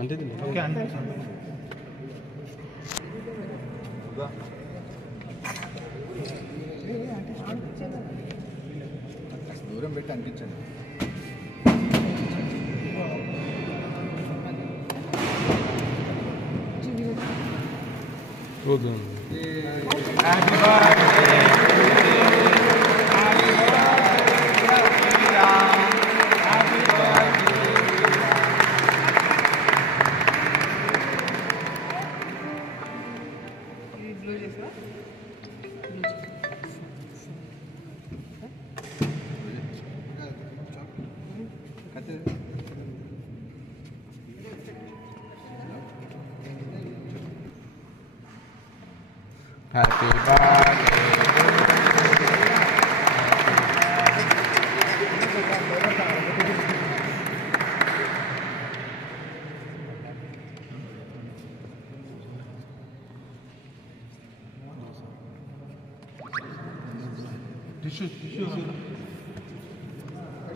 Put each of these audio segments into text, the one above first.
అంటే దూరం పెట్టి అనిపించండి. Happy birthday.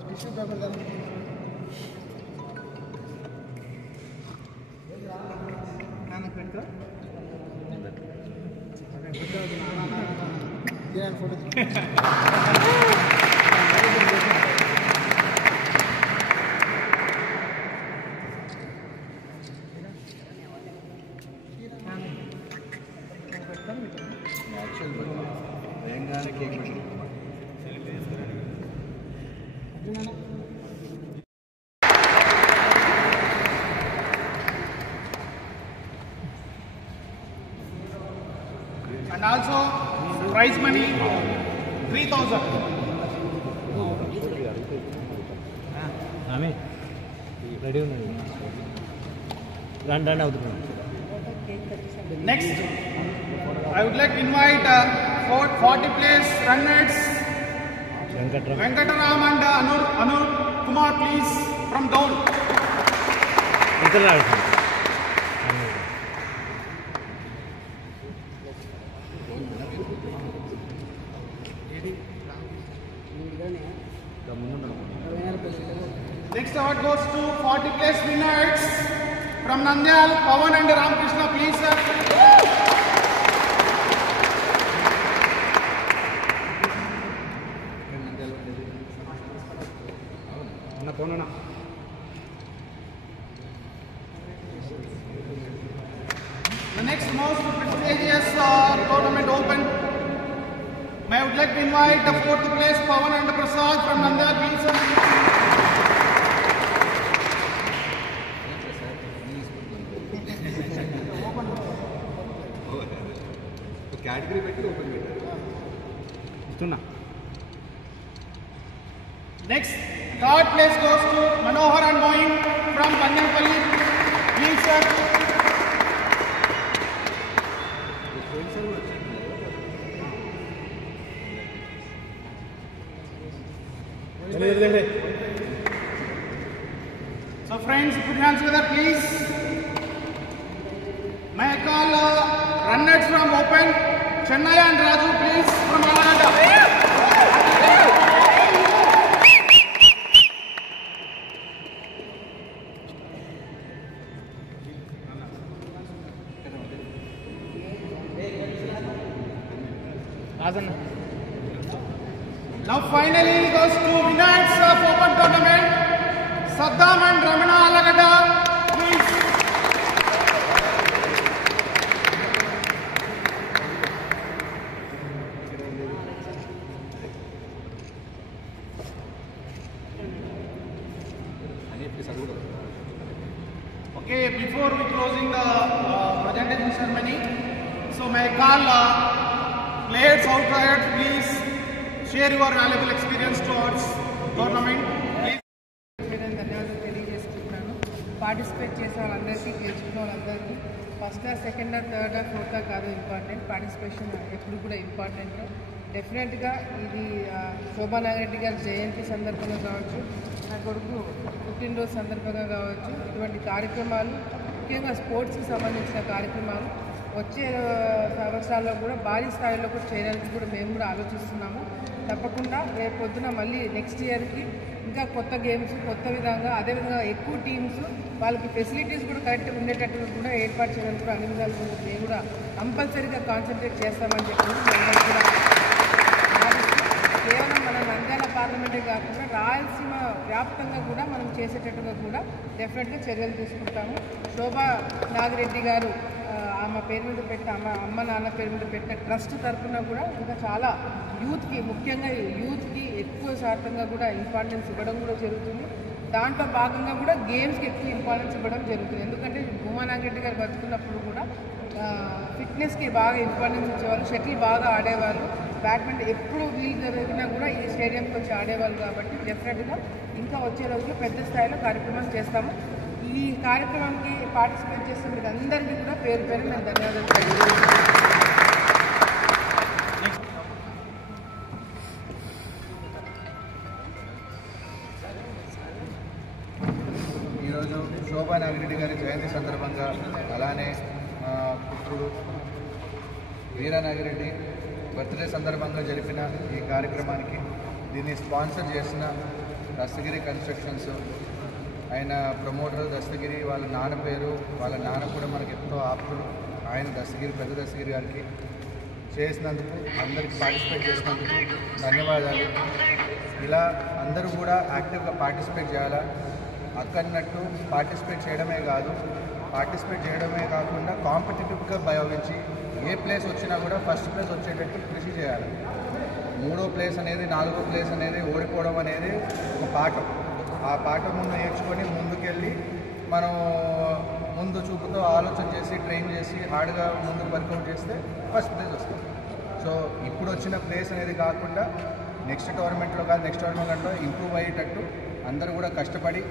Tissue paper then. And also prize money 3,000. Next, I would like to invite 40 place runners Venkataram and Anur Kumar, please, from down. Next award goes to 40 place winners from Nandyal, Pawan and Ramakrishna, please, sir. The next most prestigious tournament open. I would like to invite the 4th place Pawan and Prasad from Nandyal, please, sir. Category open. Next, 3rd place goes to Manohar and Moin from Kanyampalli. Please, sir. So friends, put your hands together, please. May I call runners from Open, Chennai and Raju, please, from Alaganda. Now finally goes to winners of Open tournament, Saddam and Ramana Alaganda, please. Okay, before we closing the presentation ceremony, so may I call players outside, please share your valuable experience towards tournament. Please. Participate చేసే వాళ్ళందరికీ గెలుచుకున్న వాళ్ళందరికీ first second third fourth కాదు important, participation ఎప్పుడు కూడా important. డెఫినెట్గా ఇది శోభా నాగిరెడ్డి గారి జయంతి సందర్భంగా కావచ్చు, నా కొడుకు పుట్టినరోజు సందర్భంగా కావచ్చు, ఇటువంటి కార్యక్రమాలు ముఖ్యంగా స్పోర్ట్స్కి సంబంధించిన కార్యక్రమాలు వచ్చే సంవత్సరాల్లో కూడా భారీ స్థాయిలో కూడా చేయడానికి కూడా మేము కూడా ఆలోచిస్తున్నాము. తప్పకుండా రేపు పొద్దున మళ్ళీ నెక్స్ట్ ఇయర్కి ఇంకా కొత్త గేమ్స్ కొత్త విధంగా అదేవిధంగా ఎక్కువ టీమ్స్ వాళ్ళకి ఫెసిలిటీస్ కూడా కరెక్ట్గా ఉండేటట్టుగా కూడా ఏర్పాటు చేయడానికి కూడా అన్ని విధాలు మేము కూడా కంపల్సరీగా కాన్సన్ట్రేట్ చేస్తామని చెప్పి కూడా కేవలం మన నంద్యాల పార్లమెంటే కాకుండా రాయలసీమ వ్యాప్తంగా కూడా మనం చేసేటట్టుగా కూడా డెఫినెట్గా చర్యలు తీసుకుంటాము. శోభా నాగిరెడ్డి గారు ఆమె పేరు మీద పెట్టిన అమ్మ నాన్న పేరు మీద పెట్టిన ట్రస్ట్ తరఫున కూడా ఇంకా చాలా యూత్కి ముఖ్యంగా యూత్కి ఎక్కువ శాతంగా కూడా ఇంపార్టెన్స్ ఇవ్వడం కూడా జరుగుతుంది. దాంట్లో భాగంగా కూడా గేమ్స్కి ఎక్కువ ఇంపార్టెన్స్ ఇవ్వడం జరుగుతుంది. ఎందుకంటే భూమా నాగిరెడ్డి గారు బతుకున్నప్పుడు కూడా ఫిట్నెస్కి బాగా ఇంపార్టెన్స్ ఇచ్చేవాళ్ళు, షటిల్ బాగా ఆడేవాళ్ళు, బ్యాడ్మింటన్ ఎప్పుడు వీలు జరిగినా కూడా ఈ స్టేడియంకి వచ్చి ఆడేవాళ్ళు. కాబట్టి డెఫినెట్గా ఇంకా వచ్చే రోజుల్లో పెద్ద స్థాయిలో కార్యక్రమం చేస్తాము. ఈ కార్యక్రమానికి పార్టిసిపేట్ చేస్తున్న మీరు అందరికీ కూడా పేరు పేరు నేను ధన్యవాదాలు తెలియజేస్తున్నాను. ఈరోజు శోభా నాగిరెడ్డి గారి జయంతి సందర్భంగా అలానే పుత్రుడు వీరా నాగిరెడ్డి బర్త్డే సందర్భంగా జరిపిన ఈ కార్యక్రమానికి దీన్ని స్పాన్సర్ చేసిన దస్తగిరి కన్స్ట్రక్షన్స్, ఆయన ప్రమోటర్ దస్తగిరి, వాళ్ళ నాన్న పేరు, వాళ్ళ నాన్న కూడా మనకి ఎంతో ఆప్తుడు, ఆయన దస్తగిరి పెద్ద దస్తగిరి గారికి చేసినందుకు, అందరికీ పార్టిసిపేట్ చేసినందుకు ధన్యవాదాలు. ఇలా అందరూ కూడా యాక్టివ్గా పార్టిసిపేట్ చేయాలా. అక్కడన్నట్టు పార్టిసిపేట్ చేయడమే కాకుండా కాంపిటేటివ్గా భావించి ఏ ప్లేస్ వచ్చినా కూడా ఫస్ట్ ప్లేస్ వచ్చేటట్టు కృషి చేయాలి. 3వ ప్లేస్ అనేది 4వ ప్లేస్ అనేది ఓడిపోవడం అనేది ఒక పాఠం. ఆ పాఠం నేర్చుకొని ముందుకెళ్ళి మనం ముందు చూపుతో ఆలోచన చేసి ట్రైన్ చేసి హార్డ్గా ముందుకు వర్కౌట్ చేస్తే ఫస్ట్ ప్లేస్ వస్తుంది. సో ఇప్పుడు వచ్చిన ప్లేస్ అనేది కాకుండా నెక్స్ట్ టోర్నమెంట్లో ఇంప్రూవ్ అయ్యేటట్టు అందరూ కూడా కష్టపడి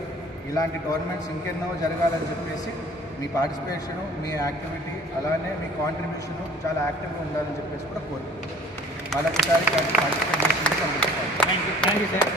ఇలాంటి టోర్నమెంట్స్ ఇంకెన్నో జరగాలని చెప్పేసి మీ పార్టిసిపేషను, మీ యాక్టివిటీ, అలానే మీ కాంట్రిబ్యూషను చాలా యాక్టివ్గా ఉండాలని చెప్పేసి కూడా కోరుకుంటున్నాను. మరొకసారి పార్టిసిపేట్ చేసి థ్యాంక్ యూ సార్.